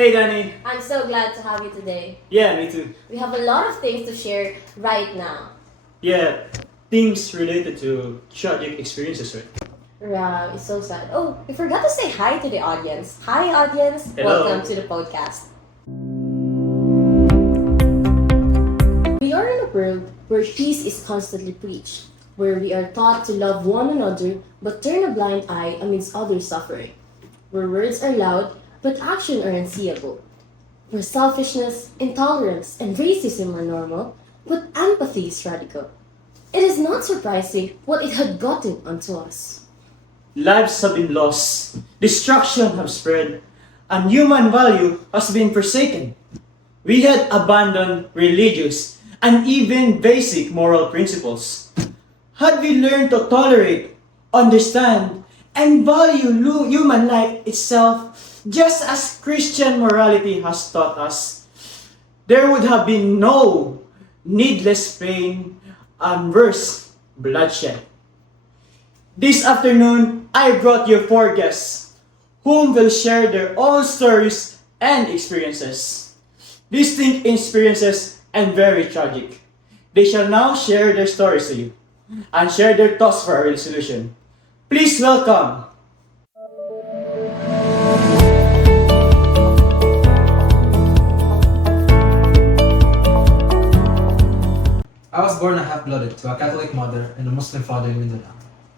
Hey Danny. I'm so glad to have you today. Yeah, me too. We have a lot of things to share right now. Yeah, things related to tragic experiences, right? Wow, it's so sad. Oh, we forgot to say hi to the audience. Hi, audience. Hello. Welcome to the podcast. We are in a world where peace is constantly preached, where we are taught to love one another but turn a blind eye amidst others' suffering, where words are loud but action are unseeable, where selfishness, intolerance, and racism are normal, but empathy is radical. It is not surprising what it had gotten unto us. Lives have been lost, destruction have spread, and human value has been forsaken. We had abandoned religious and even basic moral principles. Had we learned to tolerate, understand, and value human life itself, just as Christian morality has taught us, there would have been no needless pain and worse, bloodshed. This afternoon, I brought you four guests, whom will share their own stories and experiences. Distinct experiences and very tragic. They shall now share their stories to you and share their thoughts for our resolution. Please welcome. I was born a half-blooded to a Catholic mother and a Muslim father in Mindanao.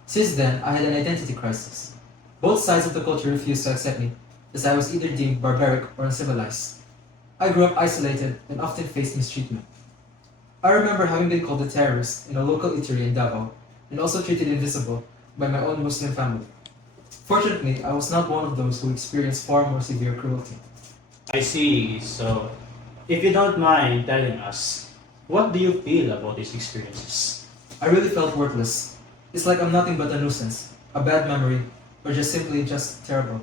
Since then, I had an identity crisis. Both sides of the culture refused to accept me, as I was either deemed barbaric or uncivilized. I grew up isolated and often faced mistreatment. I remember having been called a terrorist in a local eatery in Davao, and also treated invisible by my own Muslim family. Fortunately, I was not one of those who experienced far more severe cruelty. I see. So, if you don't mind telling us, what do you feel about these experiences? I really felt worthless. It's like I'm nothing but a nuisance, a bad memory, or just terrible.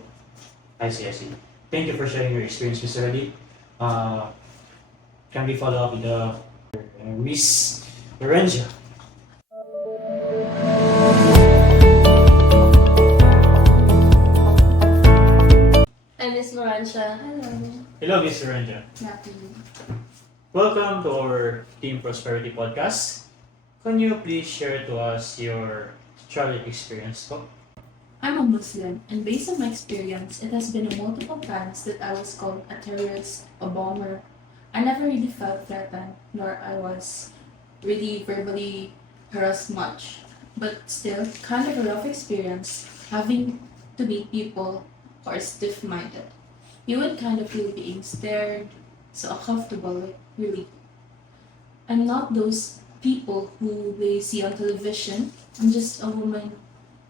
I see, I see. Thank you for sharing your experience, Mr. Reddy. Can we follow up with Miss Lorenza? I'm Miss Lorenza. Hello. Hello, Miss Lorenza. Good afternoon. Welcome to our Team Prosperity podcast. Can you please share to us your tragic experience po? I'm a Muslim, and based on my experience, it has been multiple times that I was called a terrorist, a bomber. I never really felt threatened, nor I was really verbally harassed much. But still, kind of a rough experience, having to meet people who are stiff-minded. You would kind of feel being stared, so uncomfortable, really. I'm not those people who they see on television. I'm just a woman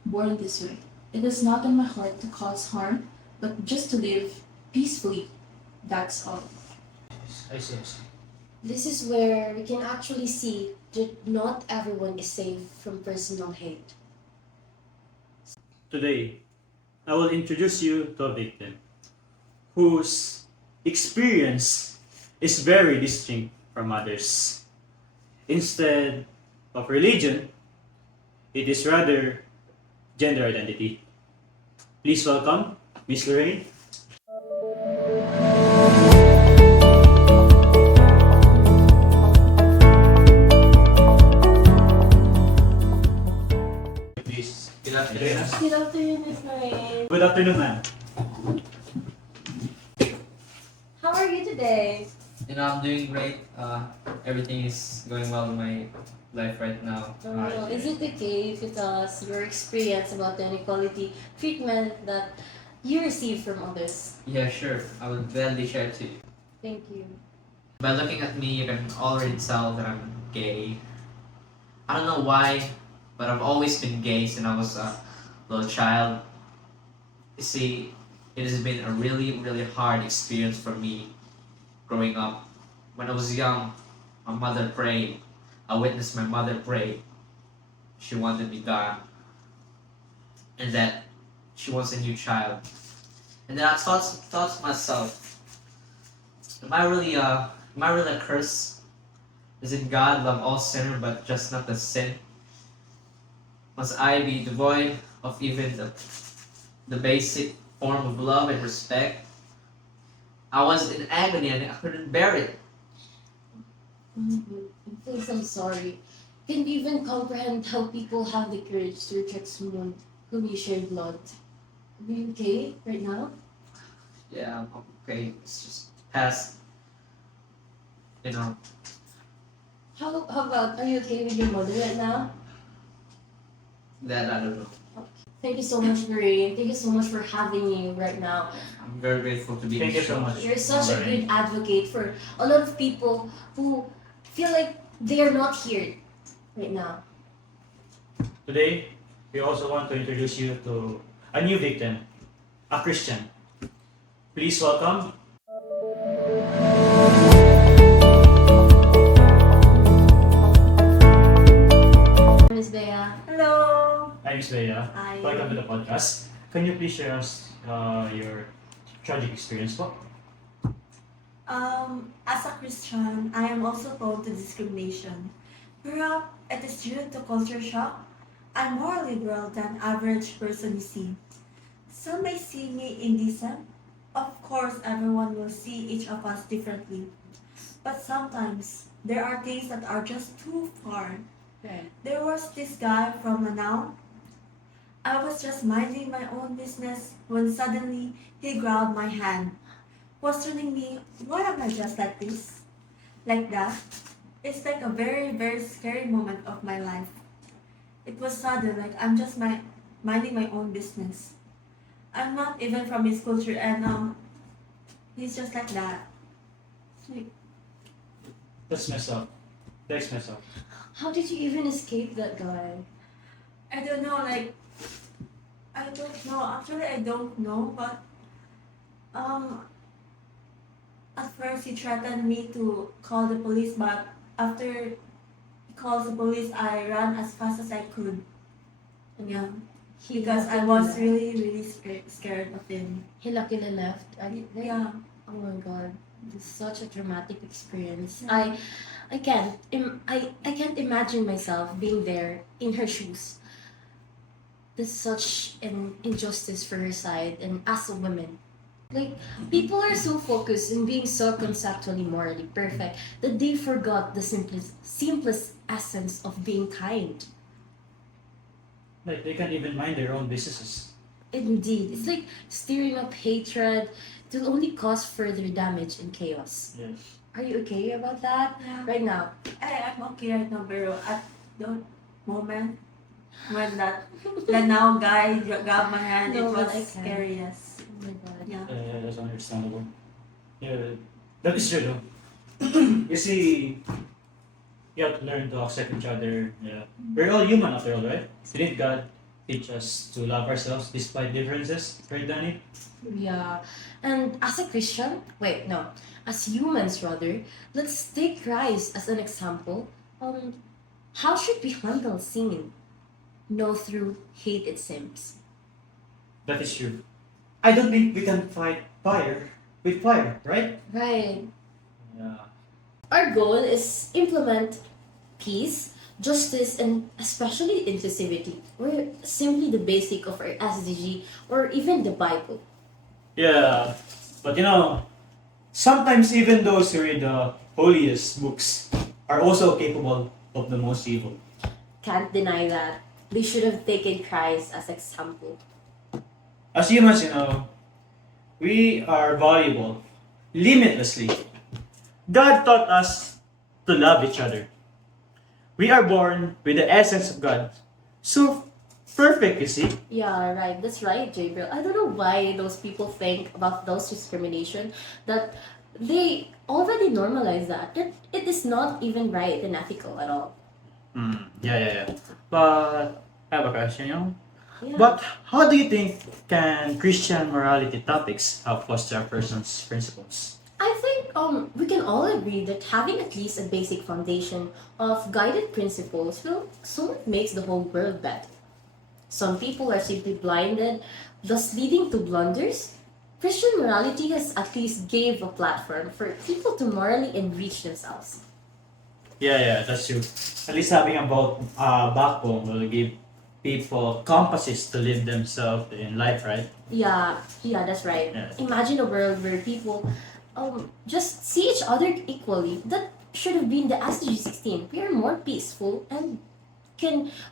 born this way. It is not in my heart to cause harm, but just to live peacefully. That's all. I see, I see. This is where we can actually see that not everyone is safe from personal hate. Today, I will introduce you to a victim whose experience is very distinct from others. Instead of religion, it is rather gender identity. Please welcome Miss Lorraine. Please. Good afternoon. Good afternoon, Miss Lorraine. Good afternoon, ma'am. How are you today? I'm doing great. Everything is going well in my life right now. Is it okay if you tell us your experience about the inequality treatment that you receive from others? Yeah, sure. I will gladly share it to you. Thank you. By looking at me, you can already tell that I'm gay. I don't know why, but I've always been gay since I was a little child. You see, it has been a really, really hard experience for me growing up. When I was young, my mother prayed. I witnessed my mother pray. She wanted me gone. And that she wants a new child. And then I thought to myself, am I really a curse? Doesn't God love all sinners but just not the sin? Must I be devoid of even the basic form of love and respect? I was in agony and I couldn't bear it. I'm so sorry. Can you even comprehend how people have the courage to reject someone whom you share blood? Are you okay right now? Yeah, I'm okay. It's just past, you know. How about, are you okay with your mother right now? That I don't know. Thank you so much, Marie. Thank you so much for having me right now. I'm very grateful to be Thank in you so show. much. You're such a Lorraine. good advocate for a lot of people who feel like they are not here right now. Today, we also want to introduce you to a new victim, a Christian. Please welcome. Miss Bea. Hello. Hi, Miss Bea. Hi. Welcome to the podcast. Can you please share us your tragic experience po? As a Christian, I am also prone to discrimination. Perhaps it is due to culture shock. I'm more liberal than average person you see. Some may see me indecent. Of course, everyone will see each of us differently. But sometimes there are things that are just too far. Right. There was this guy from Lanao. I was just minding my own business when suddenly he grabbed my hand, questioning me, why am I just like this? Like that? It's like a very, very scary moment of my life. It was sudden, like I'm just minding my own business. I'm not even from his culture and he's just like that. Like, That's messed up. That's messed up. How did you even escape that guy? I don't know, like I don't know. Actually I don't know, but um at first he threatened me to call the police, but after he calls the police I ran as fast as I could. Yeah. Because I was really, really scared of him. He luckily left. Yeah. Oh my god. It's such a traumatic experience. Yeah. I can't imagine myself being there in her shoes. There's such an injustice for her side and as a woman. Like, people are so focused on being so conceptually morally perfect that they forgot the simplest essence of being kind. Like they can't even mind their own businesses. Indeed, it's like stirring up hatred to only cause further damage and chaos. Yeah. Are you okay about that Yeah. right now? I'm okay right now, pero at the moment when that now guy grabbed my hand, No, it but was I can. scary, yes. Oh my god. Yeah. That's understandable. Yeah, that is true though. You see, you have to learn to accept each other. Yeah. We're all human after all, right? Didn't God teach us to love ourselves despite differences? Right, Danny? Yeah. And as a Christian, wait, no, as humans rather, let's take Christ as an example. How should we handle sin? No through hate, it seems. That is true. I don't think we can fight fire with fire, right? Right. Yeah. Our goal is implement peace, justice, and especially inclusivity. We're simply the basic of our SDG or even the Bible. Yeah, but you know, sometimes even those who read the holiest books are also capable of the most evil. Can't deny that. They should have taken Christ as example. As humans, you know, we are valuable limitlessly. God taught us to love each other. We are born with the essence of God. So perfect, you see. Yeah, right. That's right, Gabriel. I don't know why those people think about those discrimination that they already normalize that. It is not even right and ethical at all. Yeah. But I have a question, you know. Yeah. But how do you think can Christian morality topics help foster a person's principles? I think we can all agree that having at least a basic foundation of guided principles will somewhat makes the whole world better. Some people are simply blinded, thus leading to blunders. Christian morality has at least gave a platform for people to morally enrich themselves. Yeah, that's true. At least having about backbone will give people compasses to live themselves in life, right? Yeah, that's right. Yeah. Imagine a world where people just see each other equally. That should have been the SDG 16. We are more peaceful and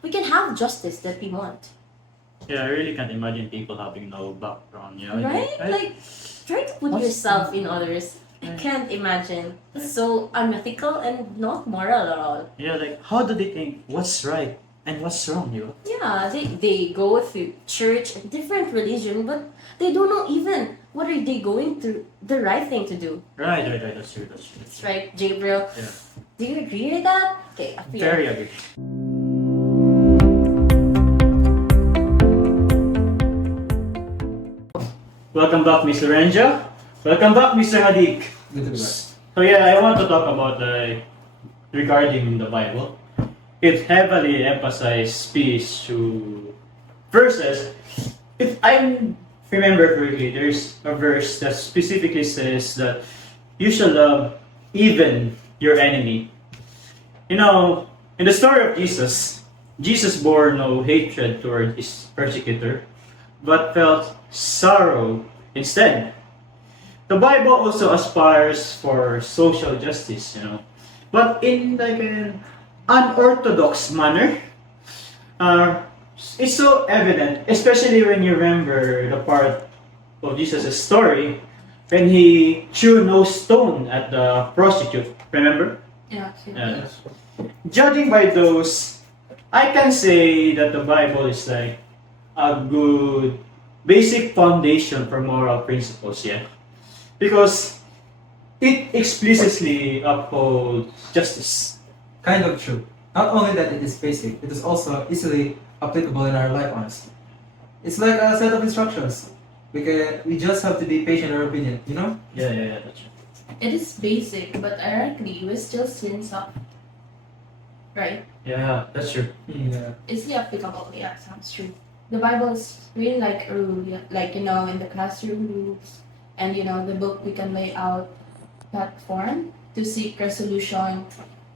we can have justice that we want. Yeah, I really can't imagine people having no background, you know? Right? Like, try to put What's- yourself in others. I Right. can't imagine. It's so unethical and not moral at all. Yeah, like, how do they think what's right and what's wrong, you know? Yeah, they go through church and different religion, but they don't know even what are they going through the right thing to do. Right, that's true. That's right, Gabriel. Yeah. Do you agree with that? Okay, I feel. Very agree. Welcome back, Miss Lorenzo. Welcome back, Mr. Hadik. Good to be back. So yeah, I want to talk about regarding the Bible. It heavily emphasizes peace to verses. If I remember correctly, there's a verse that specifically says that you shall love even your enemy. You know, in the story of Jesus, Jesus bore no hatred toward his persecutor, but felt sorrow instead. The Bible also aspires for social justice, you know, but in like an unorthodox manner. It's so evident, especially when you remember the part of Jesus' story when he threw no stone at the prostitute. Remember? Yeah. Yeah. Judging by those, I can say that the Bible is like a good basic foundation for moral principles, yeah. Because it explicitly upholds justice. Kind of true. Not only that it is basic, it is also easily applicable in our life, honestly. It's like a set of instructions. We just have to be patient or obedient, you know? Yeah, that's true. It is basic, but ironically, we still sin some. Right? Yeah, that's true. Yeah. Easily applicable, yeah, sounds true. The Bible is really like a rule, yeah, like, in the classroom rules, and, the book we can lay out platform to seek resolution,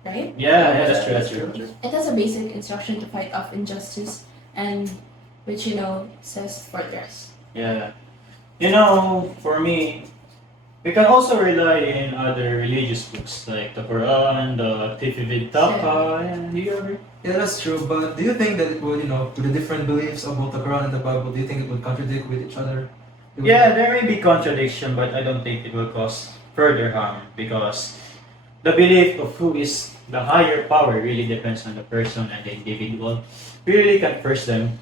right? Yeah, that's true. It has a basic instruction to fight off injustice, and which, says for the rest. Yeah. You know, for me, we can also rely in other religious books like the Quran, the Tifivitaka, and the other. Yeah, that's true, but do you think that it would, with the different beliefs of both the Quran and the Bible, do you think it would contradict with each other? It would- Yeah, there may be contradiction, but I don't think it will cause further harm because the belief of who is the higher power really depends on the person and the individual. We really can't force them.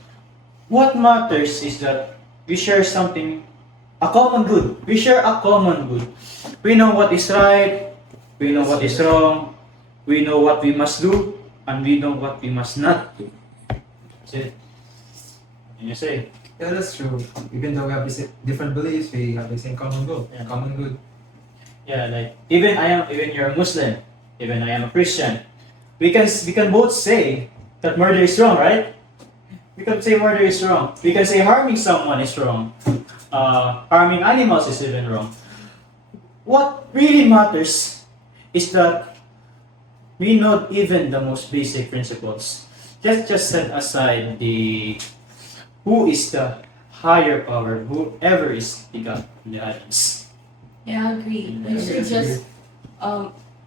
What matters is that we share something, a common good. We share a common good. We know what is right, we know what is wrong, we know what we must do, and we know what we must not do. That's it. What can you say? Yeah, that's true. Even though we have different beliefs, we have the same common goal, Yeah. common good. Yeah, like even you're a Muslim, even I am a Christian. We can both say that murder is wrong, right? We can say murder is wrong. We can say harming someone is wrong. Harming animals is even wrong. What really matters is that we know even the most basic principles. Let's just set aside the who is the higher power, whoever is the God in the heavens. Yeah, I agree. We Yeah, should I just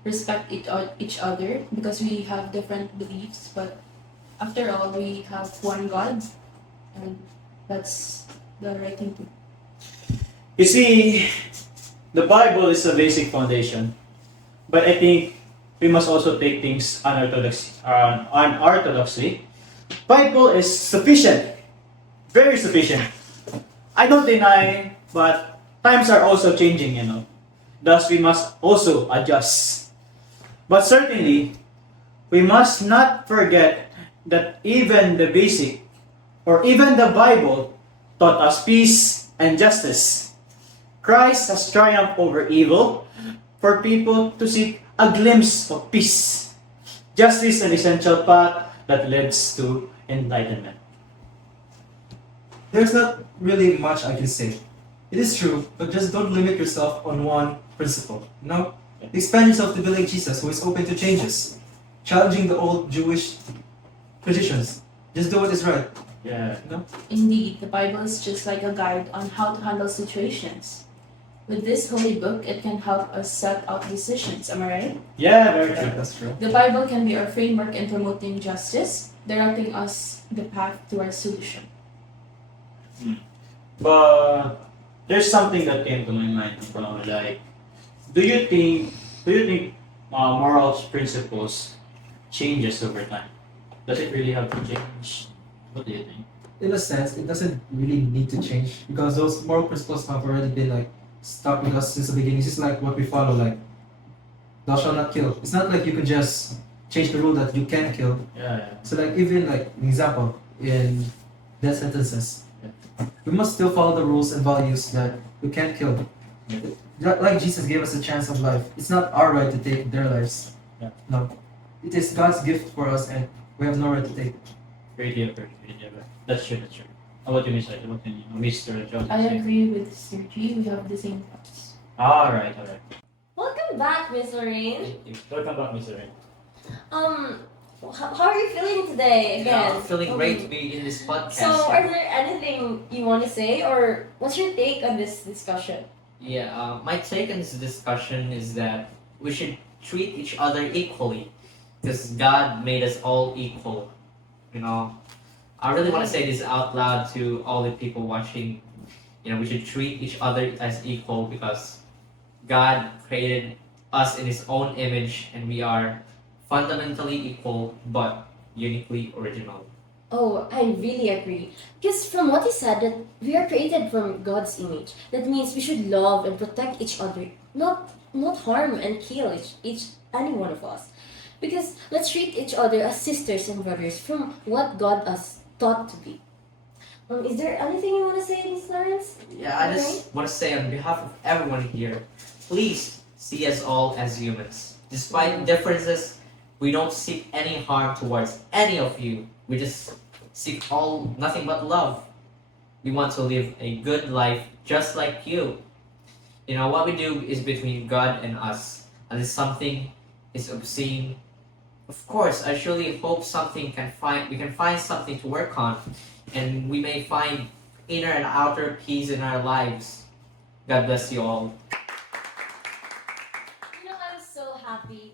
respect each other because we have different beliefs, but after all, we have one God, and that's the right thing to do. You see, the Bible is a basic foundation, but I think we must also take things unorthodoxly. Bible is sufficient, very sufficient. I don't deny, but times are also changing, Thus, we must also adjust. But certainly, we must not forget that even the basic, or even the Bible, taught us peace and justice. Christ has triumphed over evil for people to seek a glimpse of peace. Justice is an essential path that leads to enlightenment. There's not really much I can say. It is true, but just don't limit yourself on one principle. Expand yourself to be like Jesus, who is open to changes, challenging the old Jewish traditions. Just do what is right. Yeah. Indeed, the Bible is just like a guide on how to handle situations. With this holy book, it can help us set out decisions. Am I right? Yeah, very Yeah, true. that's true. The Bible can be our framework in promoting justice, directing us the path to our solution. But there's something that came to my mind, like, do you think morals principles changes over time? Does it really have to change? What do you think? In a sense, it doesn't really need to change because those moral principles have already been like stuck with us since the beginning. It's just like what we follow, like thou shalt not kill. It's not like you can just change the rule that you can kill. Yeah, So like even like an example in death sentences, we must still follow the rules and values that we can't kill. Like Jesus gave us a chance of life. It's not our right to take their lives. Yeah. No, it is God's gift for us, and we have no right to take it. Great deal, great deal. That's true, that's true. How about you, Miss White? What can you, Mr. John? I agree with Sir G. We have the same thoughts. Alright, alright. Welcome back, Miss Lorraine. Thank you. Welcome back, Mr. Ray. How are you feeling today again? I'm feeling great to be in this podcast. So, are there anything you want to say, or what's your take on this discussion? Yeah, my take on this discussion is that we should treat each other equally because God made us all equal. You know, I really want to say this out loud to all the people watching. You know, we should treat each other as equal because God created us in His own image and we are fundamentally equal but uniquely original. Oh, I really agree. Because from what he said, that we are created from God's image. That means we should love and protect each other, not harm and kill any one of us. Because let's treat each other as sisters and brothers from what God has taught to be. Is there anything you want to say, Miss Lawrence? Yeah, I just want to say on behalf of everyone here, please see us all as humans. Despite differences, we don't seek any harm towards any of you. We just seek nothing but love. We want to live a good life just like you. You know, what we do is between God and us. And if something is obscene, of course, I surely hope we can find something to work on, and we may find inner and outer peace in our lives. God bless you all. I'm so happy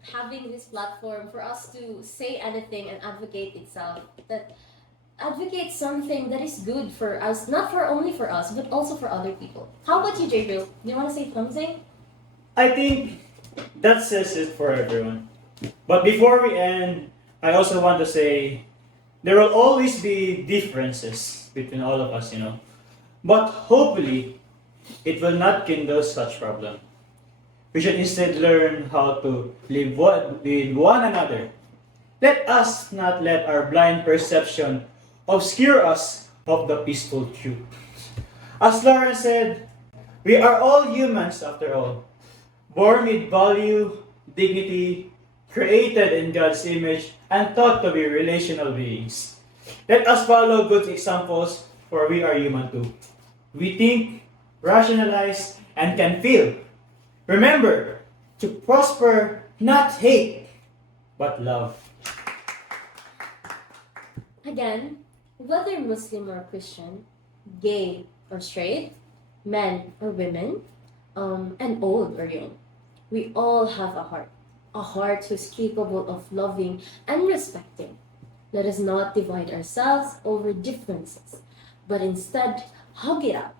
having this platform for us to say anything and advocate itself. That advocate something that is good for us, not for only for us, but also for other people. How about you, Jabril? Do you want to say something? I think that says it for everyone. But before we end, I also want to say there will always be differences between all of us, But hopefully, it will not kindle such problem. We should instead learn how to live with one another. Let us not let our blind perception obscure us of the peaceful truth. As Lauren said, we are all humans after all, born with value, dignity, created in God's image, and thought to be relational beings. Let us follow good examples, for we are human too. We think, rationalize, and can feel. Remember to prosper, not hate, but love. Again, whether Muslim or Christian, gay or straight, men or women, and old or young, we all have a heart who's capable of loving and respecting. Let us not divide ourselves over differences, but instead hug it out.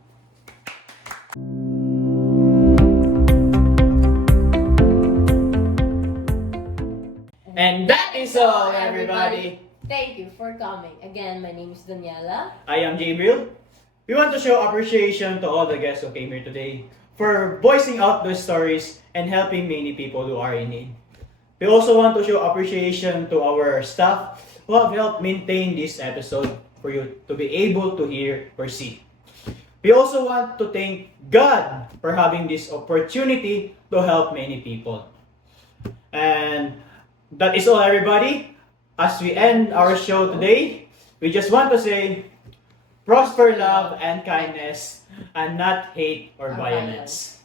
And that is all, everybody. Thank you for coming. Again, my name is Daniela. I am Gabriel. We want to show appreciation to all the guests who came here today for voicing out their stories and helping many people who are in need. We also want to show appreciation to our staff who have helped maintain this episode for you to be able to hear or see. We also want to thank God for having this opportunity to help many people. And that is all, everybody. As we end our show today, we just want to say, prosper love and kindness, and not hate or violence.